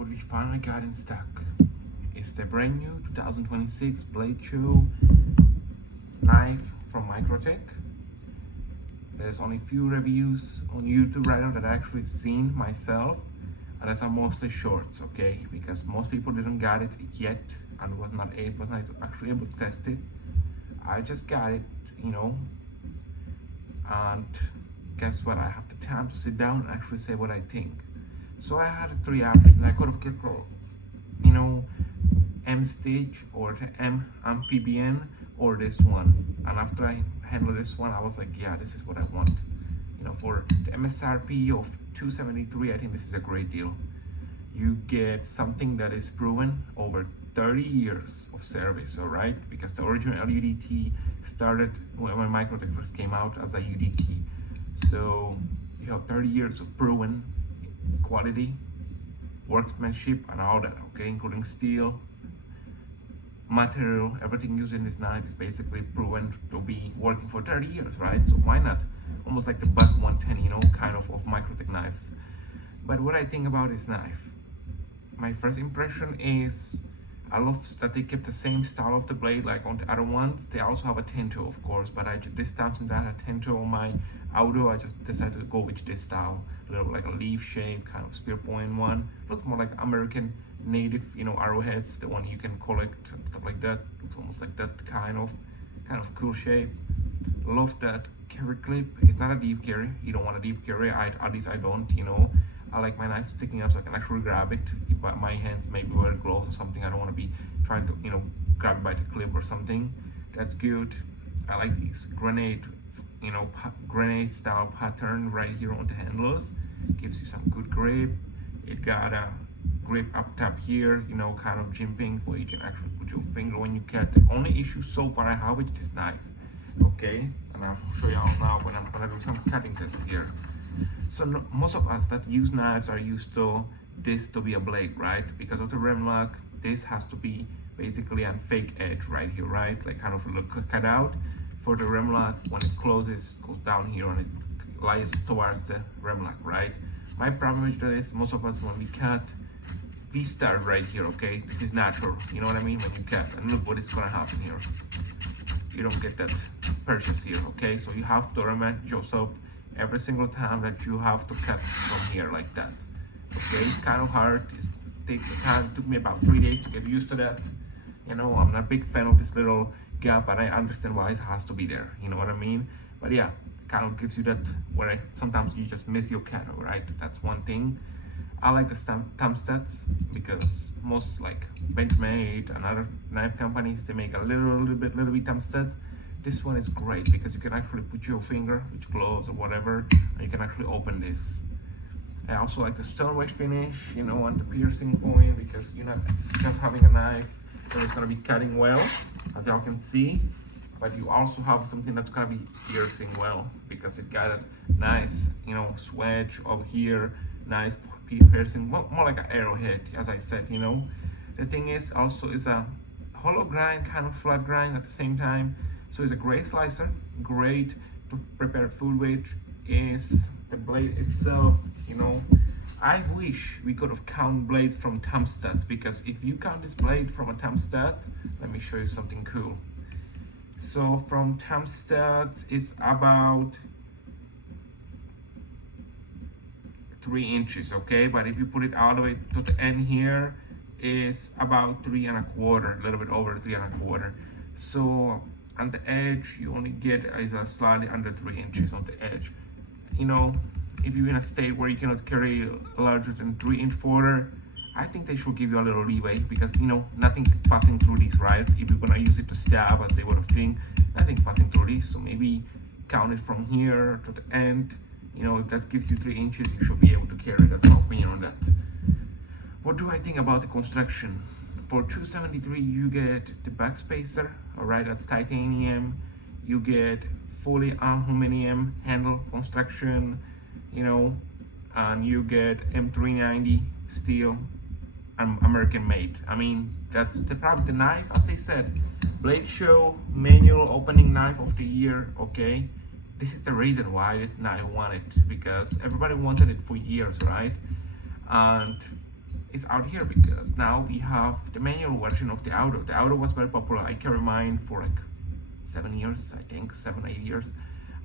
what we finally got in stock. It's the brand new 2026 Blade Show knife from Microtech. There's only few reviews on YouTube right now that I actually seen myself, and that's are mostly shorts, okay? Because most people didn't got it yet and was not actually able to test it. I just got it, and guess what? I have the time to sit down and actually say what I think. So I had three options. I could have kept, M Stitch or the M Amphibian or this one. And after I handled this one, I was like, yeah, this is what I want. For the MSRP of $273, I think this is a great deal. You get something that is proven over 30 years of service, all right? Because the original UDT started when Microtech first came out as a UDT. So you have 30 years of proven quality, workmanship, and all that, okay? Including steel, material, everything used in this knife is basically proven to be working for 30 years, right? So why not? Almost like the Buck 110, kind of Microtech knives. But what I think about this knife, my first impression is I love that they kept the same style of the blade like on the other ones. They also have a Tento, of course, but this time, since I had a Tento on my Auto, I just decided to go with this style, a little like a leaf shape, kind of spear point one. Looks more like American native, arrowheads, the one you can collect and stuff like that. Looks almost like that kind of cool shape. Love that carry clip. It's not a deep carry. You don't want a deep carry. At least I don't. I like my knife sticking up so I can actually grab it. If my hands maybe wear gloves or something, I don't want to be trying to grab it by the clip or something. That's good. I like these grenade style pattern right here on the handles. Gives you some good grip. It got a grip up top here, kind of jimping, where you can actually put your finger when you cut. The only issue so far I have with this knife, okay, and I'll show you all now when I'm gonna do some cutting tests here. So most of us that use knives are used to this to be a blade, right? Because of the Remlok, this has to be basically a fake edge right here, right? Like kind of look cut out. For the Remlok, when it closes, goes down here and it lies towards the Remlok, right? My problem with that is most of us, when we cut, we start right here, okay? This is natural, you know what I mean? When you cut, and look what is gonna happen here. You don't get that purchase here, okay? So you have to remind yourself every single time that you have to cut from here like that, okay? Kind of hard. It takes time. It took me about 3 days to get used to that. I'm not a big fan of this little gap, but I understand why it has to be there, you know what I mean? But yeah, kind of gives you that where sometimes you just miss your cut, right? That's one thing. I like the thumb studs because most like Benchmade and other knife companies, they make a little bit thumb studs. This one is great because you can actually put your finger with gloves or whatever, and you can actually open this. I also like the stone wedge finish, on the piercing point, because you're not just having a knife that is going to be cutting well, as y'all can see, but you also have something that's going to be piercing well, because it got a nice, swedge over here, nice piercing, more like an arrowhead, as I said. The thing is also is a hollow grind, kind of flat grind at the same time. So it's a great slicer, great to prepare food with. Is the blade itself, I wish we could have counted blades from thumb studs, because if you count this blade from a thumb stud, let me show you something cool. So from thumb studs, it's about 3 inches, okay? But if you put it all the way to the end here, is about 3 1/4, a little bit over 3 1/4. So on the edge, you only get is a slightly under 3 inches on the edge. If you're in a state where you cannot carry larger than 3-inch folder, I think they should give you a little leeway, because nothing passing through these, right? If you're gonna use it to stab, as they would have think, nothing passing through these. So maybe count it from here to the end. If that gives you 3 inches, you should be able to carry. That's my opinion on that. What do I think about the construction? For $273, you get the backspacer, alright, that's titanium. You get fully aluminum handle construction, and you get M390 steel, American made. I mean, that's probably the knife, as I said, Blade Show manual opening knife of the year, okay? This is the reason why this knife won it, because everybody wanted it for years, right? And is out here because now we have the manual version of the Auto. The Auto was very popular. I carry mine for like 7 years, I think, 7, 8 years.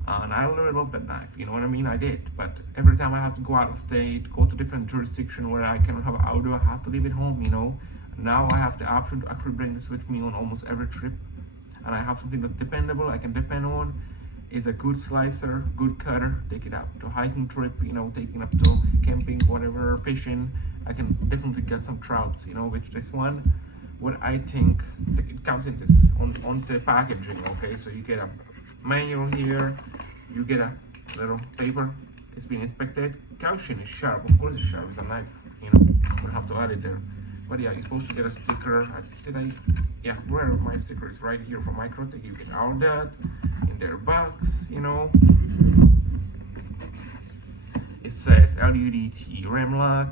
And I really love that knife, you know what I mean? I did, but every time I have to go out of state, go to different jurisdiction where I cannot have Auto, I have to leave it home, you know? Now I have the option to actually bring this with me on almost every trip, and I have something that's dependable, I can depend on, is a good slicer, good cutter, take it out to hiking trip, you know, taking up to camping, whatever, fishing, I can definitely get some trouts, you know, which this one, what I think, it comes in this, on the packaging, okay, so you get a manual here, you get a little paper, it's been inspected, caution is sharp, of course it's sharp, it's a knife, you know, we'll have to add it there. But yeah, you're supposed to get a sticker. Yeah, where my sticker is right here from Microtech. You get all that in their box, you know. It says LUDT Remlock,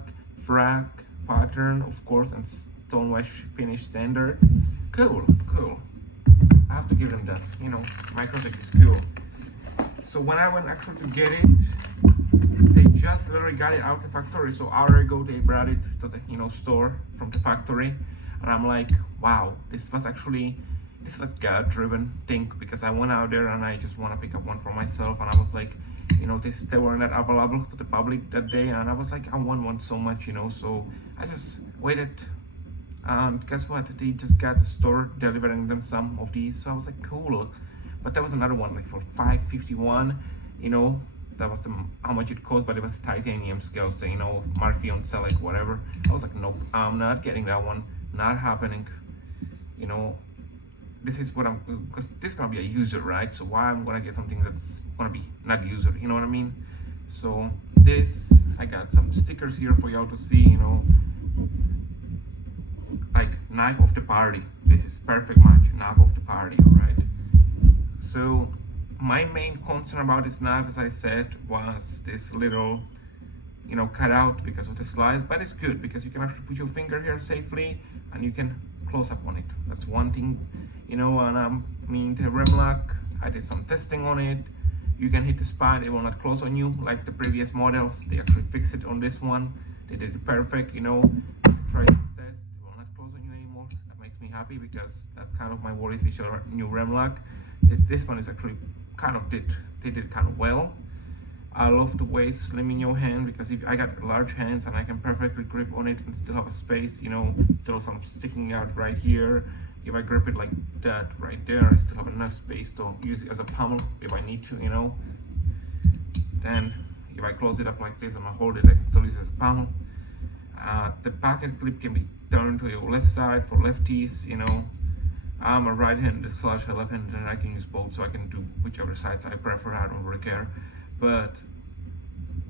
frac, pattern, of course, and stonewash finish standard. Cool, cool. I have to give them that, you know, Microtech is cool. So when I went actually to get it, they just literally got it out the factory. So hour ago they brought it to the, you know, store from the factory, and I'm like, wow, this was God driven thing, because I went out there and I just want to pick up one for myself, and I was like, you know, they were not available to the public that day, and I was like, I want one so much, you know, so I just waited, and guess what, they just got the store delivering them some of these, so I was like, cool. But there was another one like for $551, you know, that was how much it cost, but it was titanium scale, so, you know, Murphy on Select, whatever. I was like, nope, I'm not getting that one, not happening, you know. This is what because this is gonna be a user, right? So why I'm gonna get something that's gonna be not user, you know what I mean? So this, I got some stickers here for y'all to see, you know, like knife of the party. This is perfect match, knife of the party, alright? So my main concern about this knife, as I said, was this little, you know, cut out because of the slice, but it's good because you can actually put your finger here safely and you can close up on it. That's one thing, you know. And I mean, the Remlock, I did some testing on it. You can hit the spot, it will not close on you like the previous models. They actually fixed it on this one. They did it perfect, you know. Try to test, it will not close on you anymore. That makes me happy because that's kind of my worries with your new Remlock. This one is actually kind of they did kind of well. I love the way it's slim in your hand, because if I got large hands and I can perfectly grip on it and still have a space, you know, still some sticking out right here. If I grip it like that right there, I still have enough space to use it as a pommel if I need to, you know. Then if I close it up like this and I hold it, I can still use it as a pommel. The pocket clip can be turned to your left side for lefties, you know. I'm a right-handed / a left-handed, and I can use both, so I can do whichever sides I prefer. I don't really care. But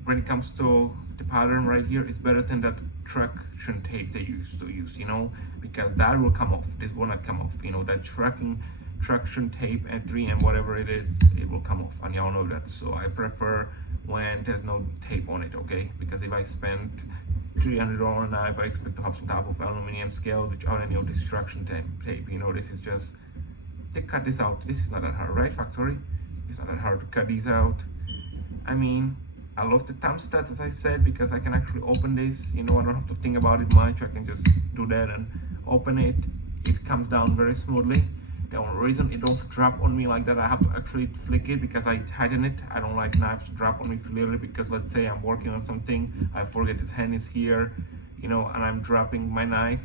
when it comes to the pattern right here, it's better than that traction tape they used to use, you know, because that will come off. This will not come off, you know. That traction tape and 3M, whatever it is, it will come off, and y'all know that. So I prefer when there's no tape on it, okay? Because if I spend $300 on a knife, I expect to have some type of aluminum scale without any of this traction tape, you know. This is just, they cut this out. This is not that hard, right, factory? It's not that hard to cut these out. I mean, I love the thumb studs, as I said, because I can actually open this, you know. I don't have to think about it much. I can just do that and open it. It comes down very smoothly. The only reason it don't drop on me like that, I have to actually flick it because I tighten it. I don't like knives to drop on me freely, because let's say I'm working on something, I forget this hand is here, you know, and I'm dropping my knife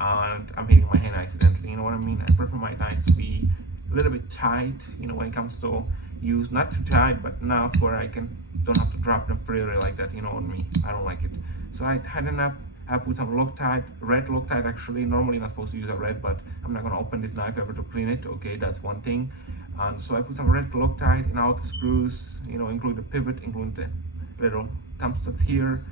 and I'm hitting my hand accidentally, you know what I mean? I prefer my knives to be a little bit tight, you know, when it comes to use, not too tight, but enough where I don't have to drop them freely like that, you know, on me. I don't like it. So I tighten up. I put some Loctite, red Loctite actually. Normally not supposed to use a red, but I'm not gonna open this knife ever to clean it. Okay, that's one thing. And so I put some red Loctite in all the screws, you know, include the pivot, include the little thumb studs here.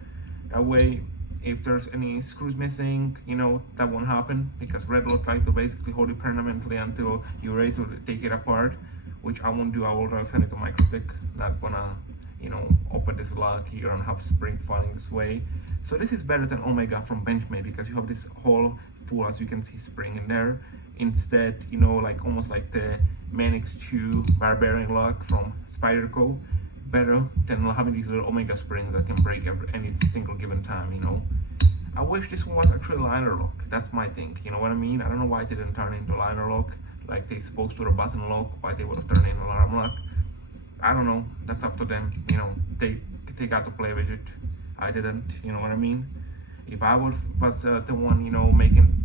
That way, if there's any screws missing, you know, that won't happen, because red Loctite will basically hold it permanently until you're ready to take it apart, which I won't do. I will send it to Microtech. Not gonna, you know, open this lock here and have spring falling this way. So this is better than Omega from Benchmade, because you have this whole full, as you can see, spring in there. Instead, you know, like almost like the Manix 2 Barbarian lock from Spyderco. Better than having these little Omega springs that can break any single given time, you know. I wish this one was actually liner lock. That's my thing. You know what I mean? I don't know why they didn't turn it into liner lock like they supposed to, the button lock. Why they would have turned it into alarm lock. I don't know. That's up to them. You know, they got to play with it. I didn't. You know what I mean? If I was the one, you know,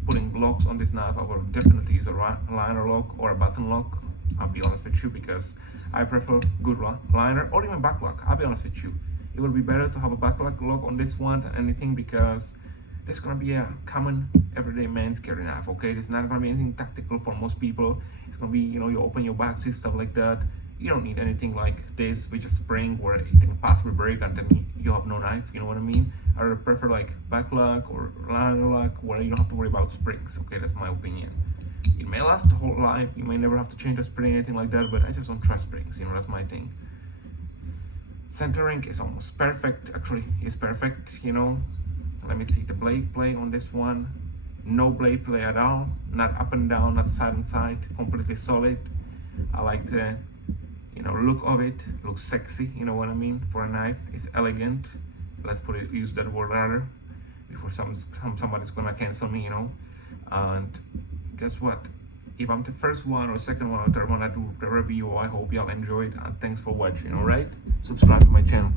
putting locks on this knife, I would definitely use a liner lock or a button lock. I'll be honest with you, because I prefer good liner or even back lock. I'll be honest with you. It would be better to have a back lock on this one than anything, because this is gonna be a common everyday man's carry knife. Okay, it's not gonna be anything tactical for most people. It's gonna be, you know, you open your box, stuff like that. You don't need anything like this with a spring where it can possibly break and then you have no knife. You know what I mean? I would prefer like back lock or liner lock where you don't have to worry about springs. Okay, that's my opinion. It may last the whole life. You may never have to change the spring, anything like that. But I just don't trust springs. You know, that's my thing. Centering is almost perfect. Actually, it's perfect. You know, let me see the blade play on this one. No blade play at all. Not up and down, not side and side. Completely solid. I like the, you know, look of it. Looks sexy. You know what I mean? For a knife, it's elegant. Let's use that word rather, before somebody's gonna cancel me. You know. And guess what? If I'm the first one or second one or third one I do the review, I hope y'all enjoyed, and thanks for watching. Alright, subscribe to my channel.